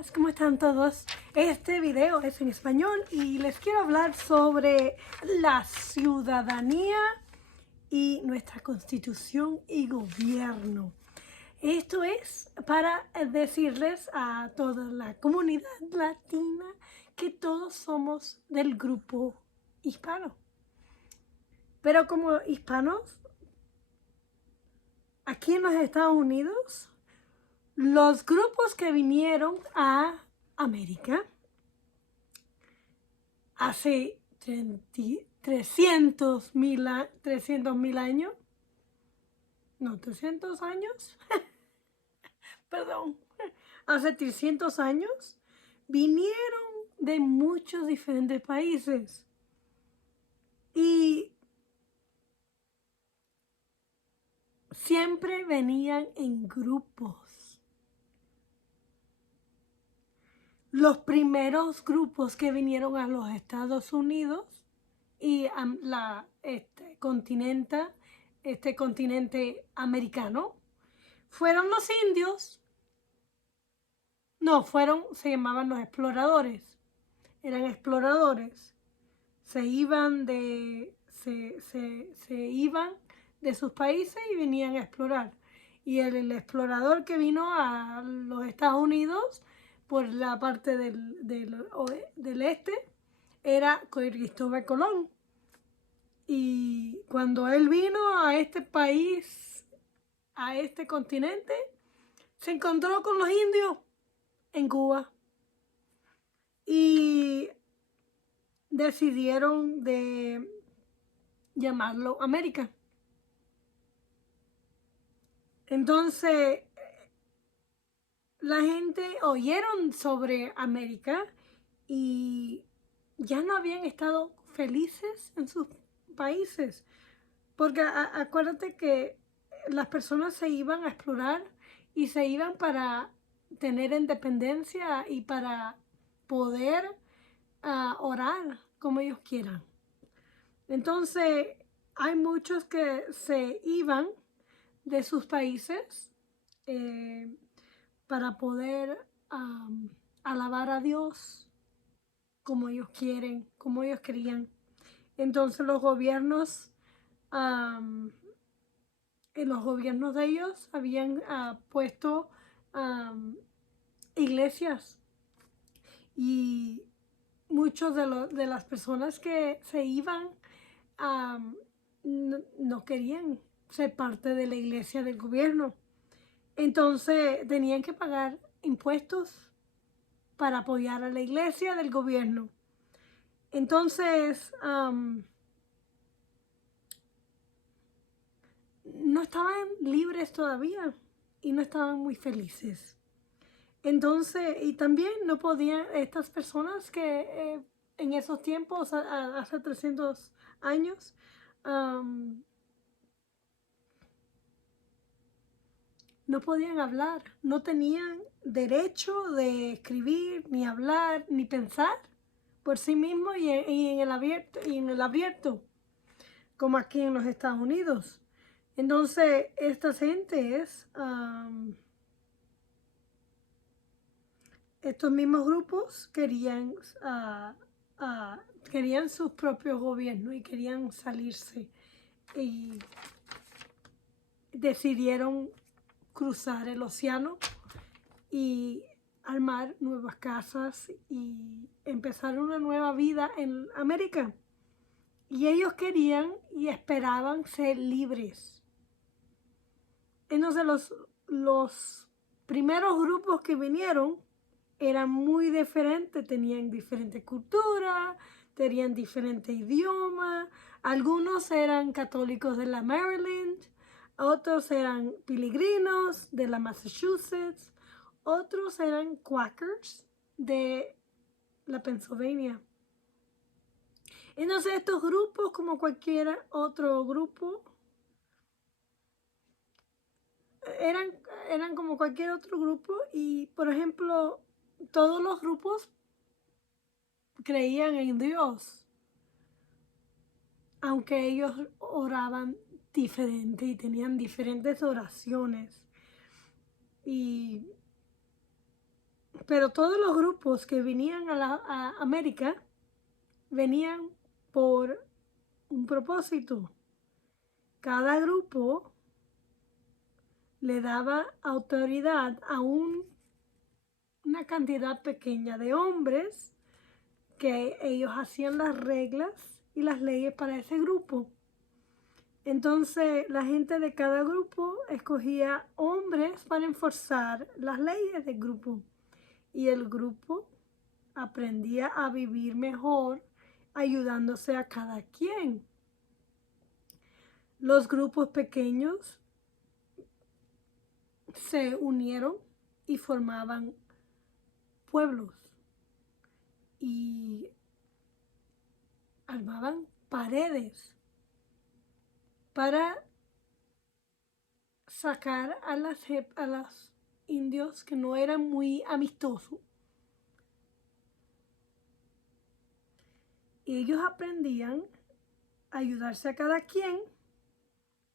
días, ¿cómo están todos? Este video es en español y les quiero hablar sobre la ciudadanía y nuestra constitución y gobierno. Esto es para decirles a toda la comunidad latina que todos somos del grupo hispano. Pero como hispanos, aquí en los Estados Unidos, los grupos que vinieron a América hace 300,000 años, no, 300 años, perdón, hace 300 años, vinieron de muchos diferentes países y siempre venían en grupos. Los primeros grupos que vinieron a los Estados Unidos y a este continente americano fueron los indios. No, se llamaban los exploradores. Eran exploradores. Se iban de sus países y venían a explorar. Y el explorador que vino a los Estados Unidos por la parte del este era Cristóbal Colón. Y cuando él vino a este país, a este continente, se encontró con los indios en Cuba y decidieron de llamarlo América. Entonces, la gente oyeron sobre América y ya no habían estado felices en sus países. Porque acuérdate que las personas se iban a explorar y se iban para tener independencia y para poder orar como ellos quieran. Entonces, hay muchos que se iban de sus países para poder alabar a Dios como ellos quieren, como ellos querían. Entonces los gobiernos de ellos habían puesto iglesias y muchos de las personas que se iban no querían ser parte de la iglesia del gobierno. Entonces tenían que pagar impuestos para apoyar a la iglesia del gobierno. Entonces no estaban libres todavía y no estaban muy felices. Entonces, y también no podían, estas personas que en esos tiempos, hace 300 años, no podían hablar, no tenían derecho de escribir, ni hablar, ni pensar por sí mismos y en el abierto, como aquí en los Estados Unidos. Entonces, estas gentes, estos mismos grupos querían sus propios gobiernos y querían salirse y decidieron cruzar el océano y armar nuevas casas y empezar una nueva vida en América. Y ellos querían y esperaban ser libres. Entonces los primeros grupos que vinieron eran muy diferentes, tenían diferentes culturas, tenían diferentes idiomas. Algunos eran católicos de la Maryland, otros eran peregrinos de la Massachusetts, otros eran Quakers de la Pennsylvania. Entonces estos grupos, como cualquier otro grupo, eran como cualquier otro grupo y, por ejemplo, todos los grupos creían en Dios, aunque ellos oraban diferente y tenían diferentes oraciones. Pero todos los grupos que venían a América venían por un propósito. Cada grupo le daba autoridad a una cantidad pequeña de hombres que ellos hacían las reglas y las leyes para ese grupo. Entonces la gente de cada grupo escogía hombres para enforzar las leyes del grupo. Y el grupo aprendía a vivir mejor ayudándose a cada quien. Los grupos pequeños se unieron y formaban pueblos y armaban paredes para sacar a los indios que no eran muy amistosos. Y ellos aprendían a ayudarse a cada quien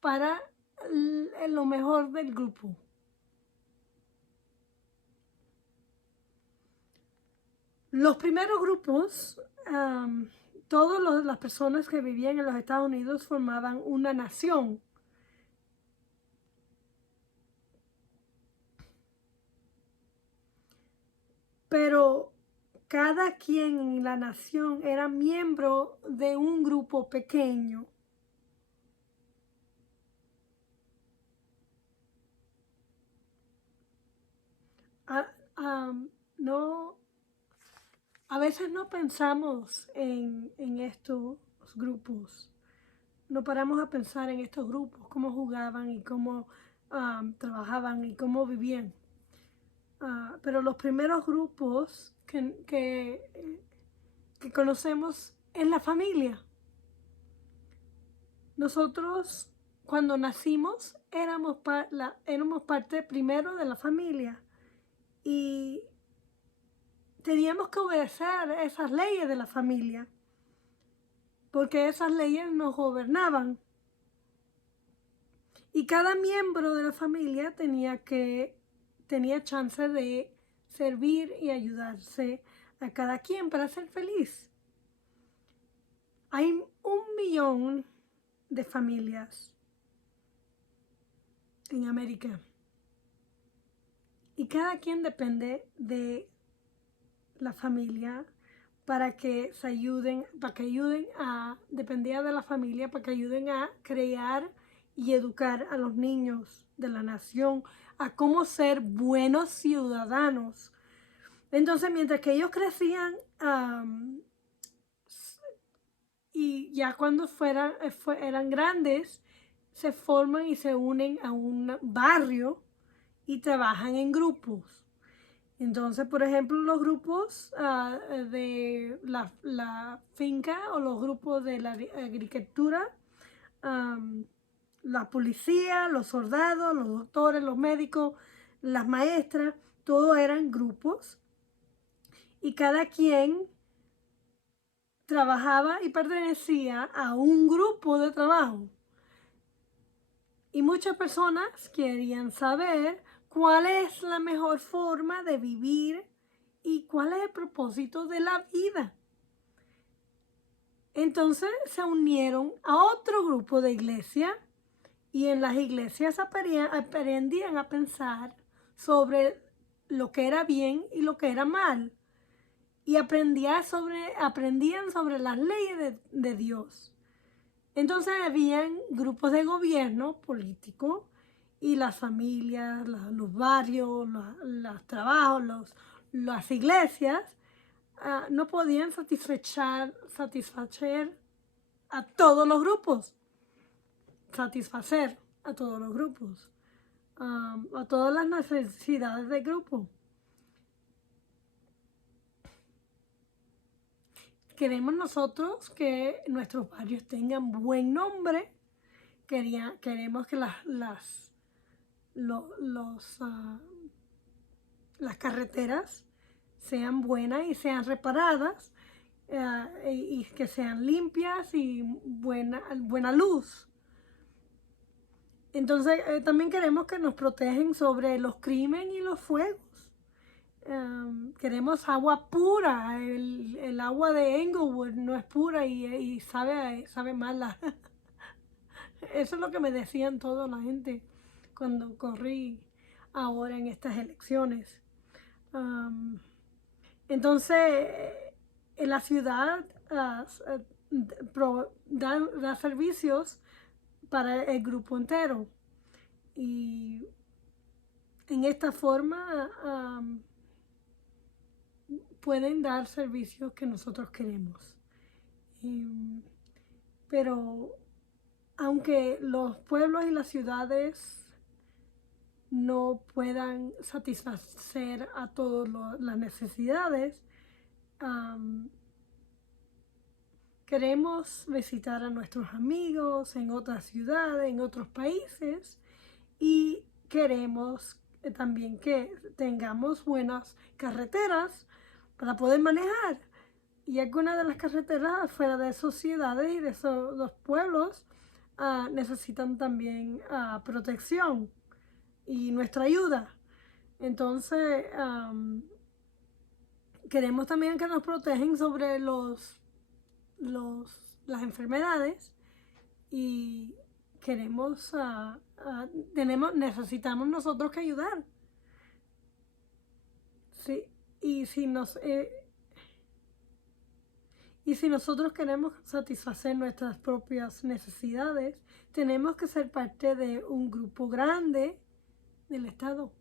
para lo mejor del grupo. Los primeros grupos, todas las personas que vivían en los Estados Unidos formaban una nación. Pero cada quien en la nación era miembro de un grupo pequeño. A veces no pensamos en estos grupos. No paramos a pensar en estos grupos, cómo jugaban y cómo trabajaban y cómo vivían. Pero los primeros grupos que conocemos es la familia. Nosotros cuando nacimos éramos parte primero de la familia y teníamos que obedecer esas leyes de la familia porque esas leyes nos gobernaban. Y cada miembro de la familia tenía chance de servir y ayudarse a cada quien para ser feliz. Hay 1 millón de familias en América y cada quien depende de la familia para que se ayuden, dependía de la familia para que ayuden a crear y educar a los niños de la nación a cómo ser buenos ciudadanos. Entonces, mientras que ellos crecían y ya cuando eran grandes, se forman y se unen a un barrio y trabajan en grupos. Entonces, por ejemplo, los grupos de la finca o los grupos de la agricultura, la policía, los soldados, los doctores, los médicos, las maestras, todos eran grupos y cada quien trabajaba y pertenecía a un grupo de trabajo. Y muchas personas querían saber cuál es la mejor forma de vivir y cuál es el propósito de la vida. Entonces se unieron a otro grupo de iglesia y en las iglesias aprendían a pensar sobre lo que era bien y lo que era mal. Y aprendían sobre las leyes de Dios. Entonces habían grupos de gobierno político y las familias, los barrios, los trabajos, las iglesias no podían satisfacer a todos los grupos. Satisfacer a todos los grupos. A todas las necesidades del grupo. Queremos nosotros que nuestros barrios tengan buen nombre. Queremos que las carreteras sean buenas y sean reparadas y que sean limpias y buena luz. Entonces también queremos que nos protegen sobre los crímenes y los fuegos. Queremos agua pura. El agua de Englewood no es pura y sabe mala. Eso es lo que me decían toda la gente cuando corrí ahora en estas elecciones. Entonces, en la ciudad da servicios para el grupo entero. Y en esta forma pueden dar servicios que nosotros queremos. Pero aunque los pueblos y las ciudades no puedan satisfacer a todas las necesidades, queremos visitar a nuestros amigos en otras ciudades, en otros países, y queremos también que tengamos buenas carreteras para poder manejar. Y algunas de las carreteras fuera de esas ciudades y de esos los pueblos necesitan también protección y nuestra ayuda. Entonces, queremos también que nos protegen sobre las enfermedades y queremos, necesitamos nosotros que ayudar. Sí, y si nosotros queremos satisfacer nuestras propias necesidades, tenemos que ser parte de un grupo grande del Estado.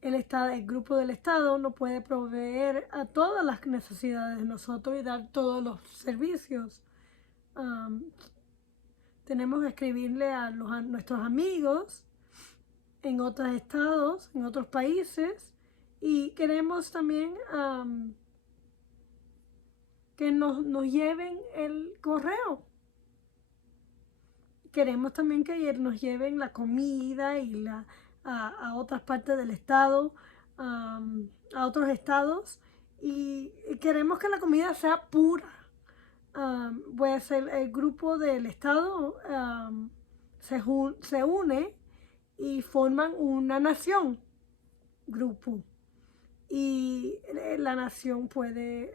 El grupo del Estado no puede proveer a todas las necesidades de nosotros y dar todos los servicios. Tenemos que escribirle a nuestros amigos en otros estados, en otros países, y queremos también que nos lleven el correo. Queremos también que nos lleven la comida y a otras partes del estado, a otros estados, y queremos que la comida sea pura. Pues el grupo del estado se une y forman una nación, grupo, y la nación puede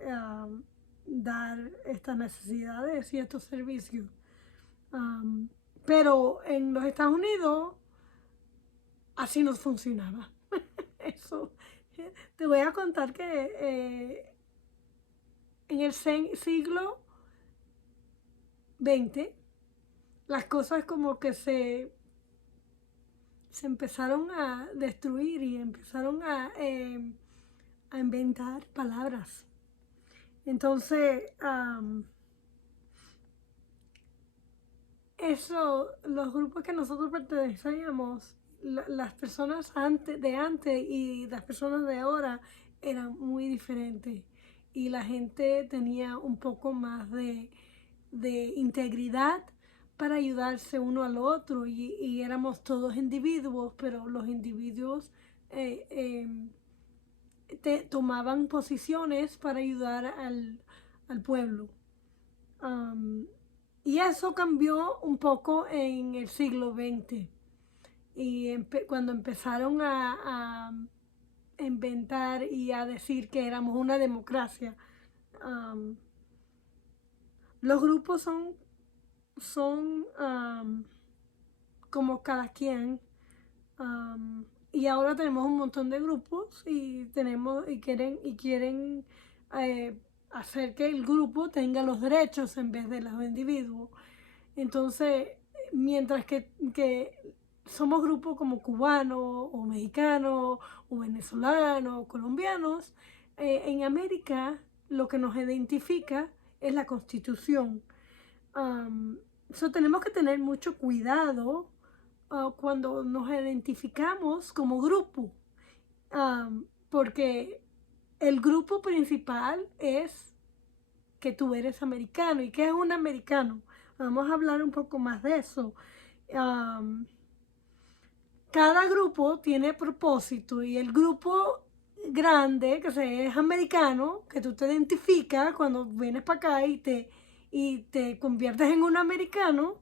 dar estas necesidades y estos servicios. Pero en los Estados Unidos así no funcionaba. Eso. Te voy a contar que en el siglo XX las cosas como que se empezaron a destruir y empezaron a inventar palabras. Entonces, los grupos que nosotros pertenecíamos, las personas de antes y las personas de ahora eran muy diferentes. Y la gente tenía un poco más de integridad para ayudarse uno al otro. Y éramos todos individuos, pero los individuos tomaban posiciones para ayudar al pueblo. Y eso cambió un poco en el siglo XX. Y cuando empezaron a inventar y a decir que éramos una democracia, los grupos son como cada quien. Y ahora tenemos un montón de grupos y quieren hacer que el grupo tenga los derechos en vez de los individuos. Entonces, mientras que somos grupos como cubanos o mexicanos o venezolanos o colombianos, en América lo que nos identifica es la Constitución. Tenemos que tener mucho cuidado cuando nos identificamos como grupo, porque el grupo principal es que tú eres americano. ¿Y qué es un americano? Vamos a hablar un poco más de eso. Cada grupo tiene propósito y el grupo grande, que es americano, que tú te identificas cuando vienes para acá y te conviertes en un americano,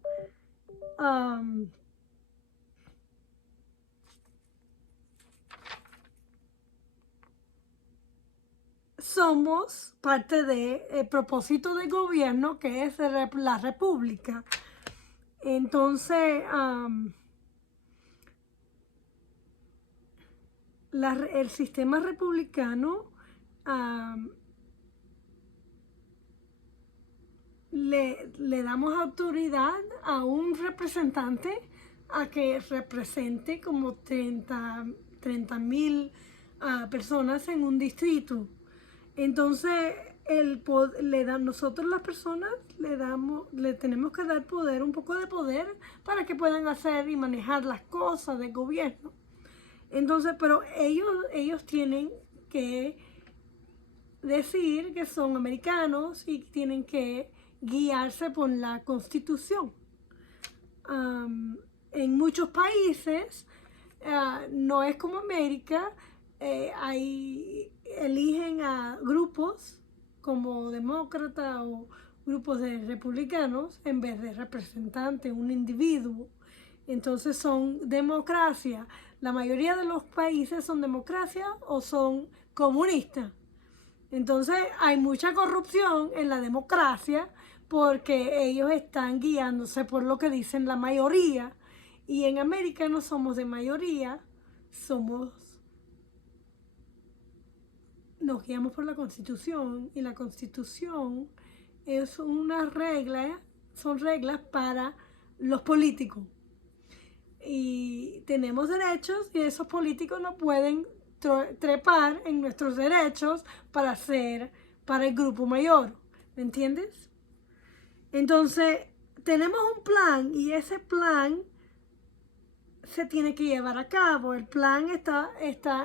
somos parte del propósito del gobierno, que es la república. Entonces, el sistema republicano le damos autoridad a un representante a que represente como 30,000 personas en un distrito. Entonces, nosotros las personas le tenemos que dar poder, un poco de poder, para que puedan hacer y manejar las cosas del gobierno. Entonces, pero ellos tienen que decir que son americanos y tienen que guiarse por la Constitución. En muchos países no es como América, eligen a grupos como demócratas o grupos de republicanos en vez de representantes, un individuo. Entonces son democracia. La mayoría de los países son democracia o son comunistas. Entonces hay mucha corrupción en la democracia porque ellos están guiándose por lo que dicen la mayoría. Y en América no somos de mayoría, nos guiamos por la Constitución, y la Constitución es una regla, son reglas para los políticos. Y tenemos derechos y esos políticos no pueden trepar en nuestros derechos para el grupo mayor. ¿Me entiendes? Entonces, tenemos un plan y ese plan se tiene que llevar a cabo. El plan está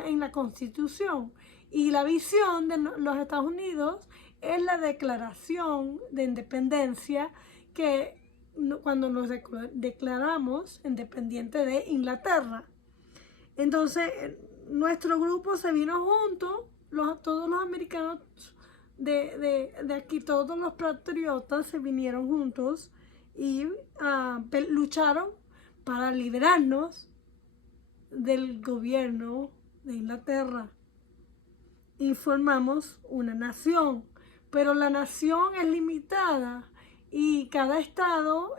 en la Constitución. Y la visión de los Estados Unidos es la Declaración de Independencia, que cuando nos declaramos independientes de Inglaterra. Entonces, nuestro grupo se vino juntos, todos los americanos de aquí, todos los patriotas se vinieron juntos y lucharon para liberarnos del gobierno de Inglaterra. Y formamos una nación, pero la nación es limitada y cada estado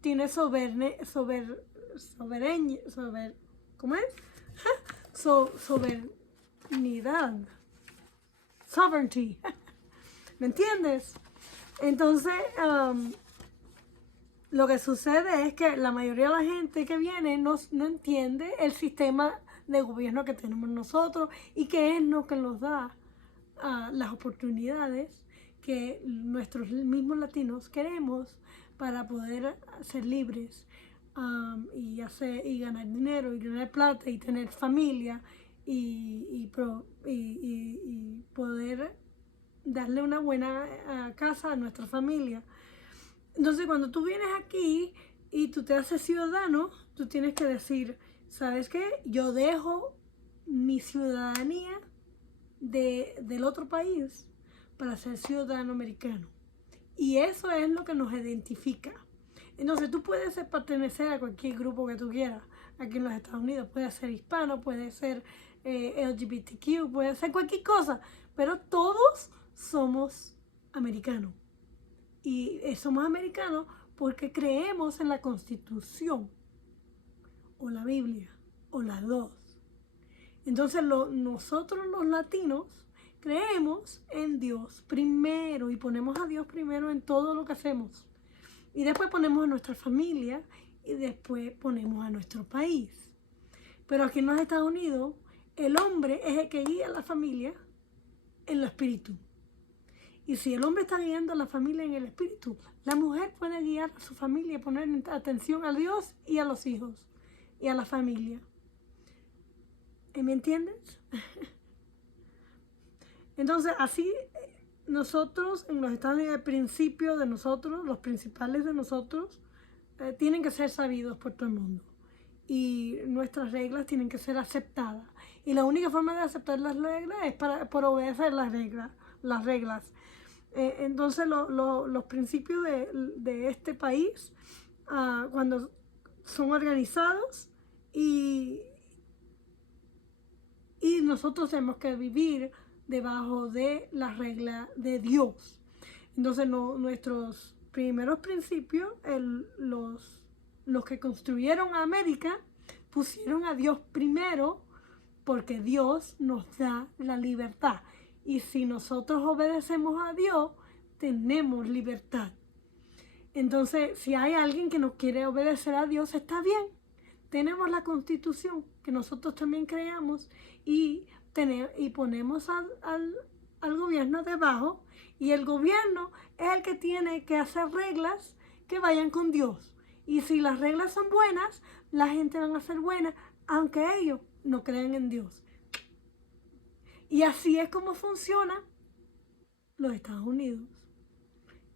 tiene soberanía, ¿cómo es? Soberanidad. Sovereignty. ¿Me entiendes? Entonces, lo que sucede es que la mayoría de la gente que viene no entiende el sistema de gobierno que tenemos nosotros y que es lo que nos da las oportunidades que nuestros mismos latinos queremos para poder ser libres y ganar dinero y ganar plata y tener familia y poder darle una buena casa a nuestra familia. Entonces, cuando tú vienes aquí y tú te haces ciudadano, tú tienes que decir, ¿sabes qué? Yo dejo mi ciudadanía del otro país para ser ciudadano americano. Y eso es lo que nos identifica. Entonces, tú puedes pertenecer a cualquier grupo que tú quieras aquí en los Estados Unidos. Puede ser hispano, puede ser LGBTQ, puede ser cualquier cosa, pero todos somos americanos. Y somos americanos porque creemos en la Constitución, o la Biblia, o las dos. Entonces nosotros los latinos creemos en Dios primero y ponemos a Dios primero en todo lo que hacemos. Y después ponemos a nuestra familia y después ponemos a nuestro país. Pero aquí en los Estados Unidos, el hombre es el que guía a la familia en el espíritu. Y si el hombre está guiando a la familia en el espíritu, la mujer puede guiar a su familia y poner atención a Dios y a los hijos y a la familia. ¿Me entiendes? Entonces, así nosotros en los Estados Unidos, el principio de nosotros, los principales de nosotros, tienen que ser sabidos por todo el mundo. Y nuestras reglas tienen que ser aceptadas. Y la única forma de aceptar las reglas es por obedecer las reglas. Entonces los principios de este país, cuando son organizados y nosotros tenemos que vivir debajo de la regla de Dios. Entonces nuestros primeros principios, los que construyeron América, pusieron a Dios primero porque Dios nos da la libertad. Y si nosotros obedecemos a Dios, tenemos libertad. Entonces, si hay alguien que no quiere obedecer a Dios, está bien. Tenemos la Constitución que nosotros también creamos y ponemos al gobierno debajo, y el gobierno es el que tiene que hacer reglas que vayan con Dios. Y si las reglas son buenas, la gente va a ser buena, aunque ellos no crean en Dios. Y así es como funciona los Estados Unidos.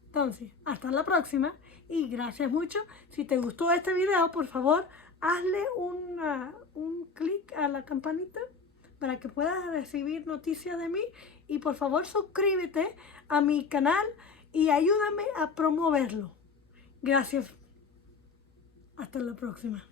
Entonces, hasta la próxima y gracias mucho. Si te gustó este video, por favor, hazle un clic a la campanita para que puedas recibir noticias de mí. Y por favor, suscríbete a mi canal y ayúdame a promoverlo. Gracias. Hasta la próxima.